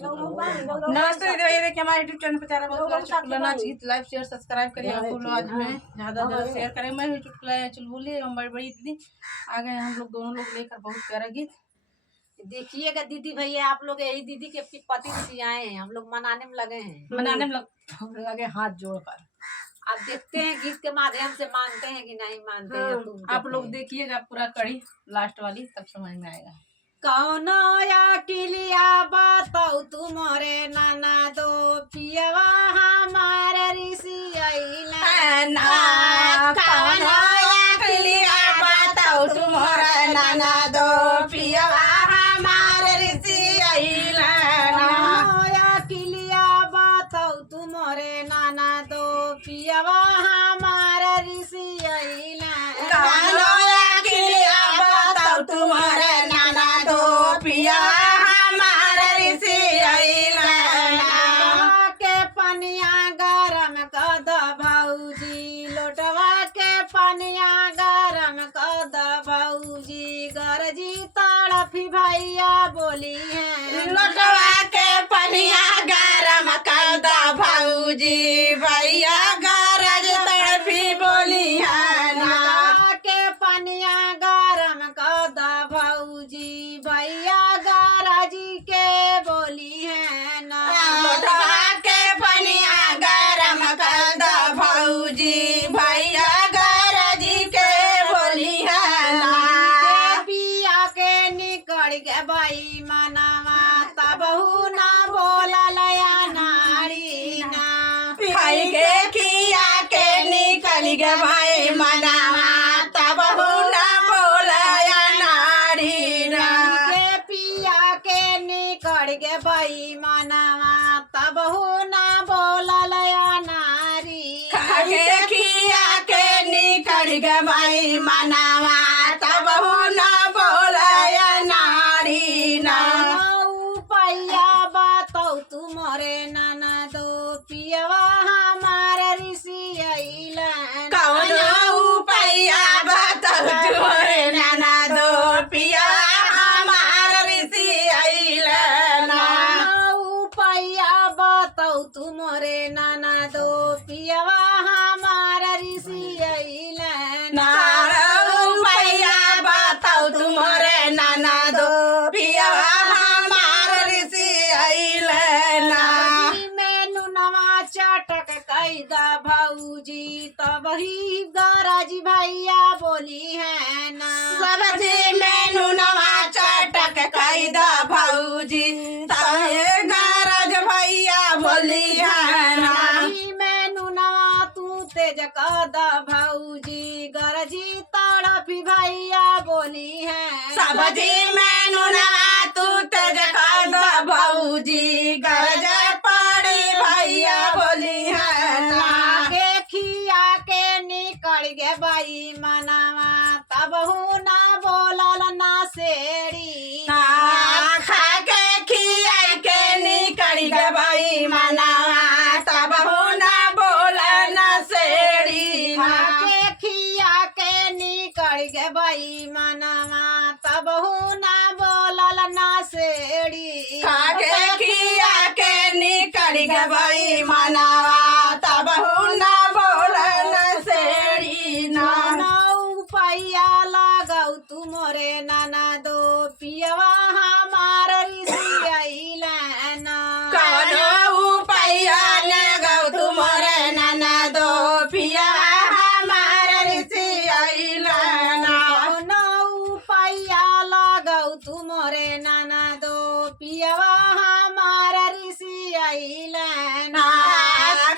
नमस्ते दीदी, ये देखिए हमारे यूट्यूब चैनल पर चारा बहुत चुटकुला जीत लाइक शेयर सब्सक्राइब करिए। आपको लोग आज में ज़्यादा शेयर करें। मैं भी चुटकुला चुलबुली हम बड़ी बड़ी दीदी आ गए, हम लोग दोनों लोग लेकर बहुत प्यारा गीत। देखिएगा दीदी भैया, आप लोग यही दीदी के पति से आए हैं, हम लोग मनाने में लगे हैं, मनाने में लगे हाथ जोड़कर। आप देखते हैं गीत के माध्यम से मानते हैं कि नहीं मानते हैं। तो आप लोग देखिएगा पूरा कड़ी लास्ट वाली, तब समझ में आएगा। कौनो या किलिया बताओ तुम्हारे नाना दो पियवा हमारे ऋषि अइला। कौनो या किलिया बताओ तुम्हारे नाना दो पियवा हमारे ऋषि अइला। कौनो या किलिया बताओ तुम्हारे नाना दो पियवा हमारे ऋषि अइला। कौनो या किलिया बताओ तुम्हारे नाना दो पिया हमारे ऋषि अइला। के पनिया गरम कद भौजी, लोटवा के पनिया गरम कद भौजी, गरजी तड़फी भैया बोली है। लोटवा के पनिया गरम कर दो भौजी, भैया गरज तड़फी बोली है ना। लोटवा के पनिया गरम कद भौजी, भैया गरजी के बोली है ना। लोटवा के पनिया गरम कर दो भौजी, भैया गरजी के बोली है ना। पिया के निकल के भाई मनावा, तबहू ना बोलल या नारी ना। भाई के किया के निकल गे भाई मनावा, तब ना बोलया नारी ना। के पिया के निकल के भाई मनावा, तबहू ना बोलल या नारी। के किया के निकल गे भाई मनावा, तब ना बोलया नारी ना। पैया बताओ तुम्हारे नाना दो पियवा हमारे ऋषि अइला। कौन पैया बताओ तुम्हारे नाना दो पिया हमार ऋषि अइला ना। पैया बताओ तुम्हारे नाना दो पियवा हमारा ऋषि अइला। पैया बताओ तुम्हारे नाना दो पिया हमार ऋषि अइला ना। मेनू नवा चटक कैदा भौजी, तब ही गरजी भैया बोली है ना। सब्जी मेनू नवा चटक कैदा भौजी, तहे गरज भैया बोली है ना। मेनू नवा तू तेज कदा भौजी, गरजी तड़फी भैया बोली है। सब्जी मेनू नवा तू तेज कैदा भौजी, गरज पड़ी भैया बोली है ना। के खिया के निकल गे बाई मनावा, तबहू ना बोलल ना सेड़ी। खा के खिया के निकल गे भाई मनावा, तब ना बोल न सेड़ी ना। के खिया के निकल गे बाई मनावा, तबहू ना बोलल ना सेड़ी। खा के खिया के निकल गे भाई मनावा, तब ना बोल न सेड़ी ना। पैया लगाऊ तुम्हारे नाना दो पियवा हमार ऋषि अइला ना। कौनो पैया लगाऊ तुम्हारे नाना दो पिया हमार ऋषि अइला ना। कौनो पैया लगाऊ तुम्हारे नाना दो पियवा हमार ऋषि अइला ना।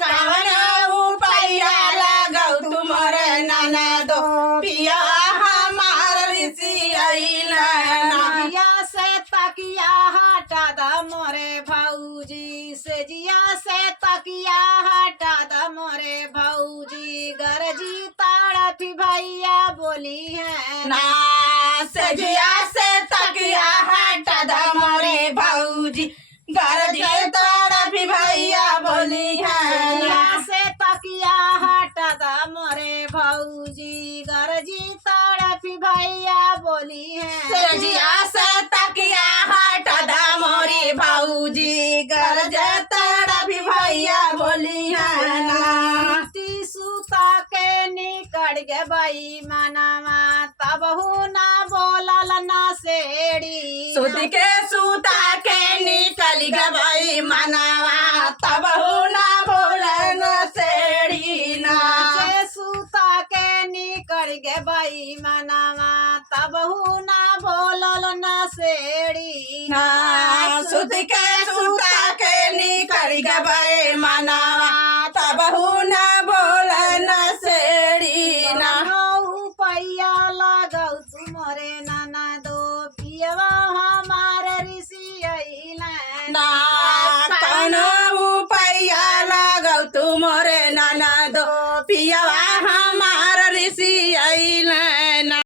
कौनो पैया लगाऊ तुम्हारे नाना दो पिया हमार ऋषि अइला ना। जिया से तकिया हटा द मोरे भौजी, से जिया से तकिया हटा द मोरे भौजी, गरजी तड़फी भैया बोली है ना। सजिया से तकिया हटा द मोरे भौजी, गरजी तड़फी भैया बोली है ना। से तकिया हटा द मोरे भौजी, गरजी तड़फी भैया बोली है। सजिया से तकिया हटा द मोरे भौजी, के सूता के निकल गई मनवा तब ना बोलन सेड़ी ना के सूता के निकल गे बाई मनवा तब ना बोलल न सेड़ी ना सुत के सूता के निकल गई मनवा तब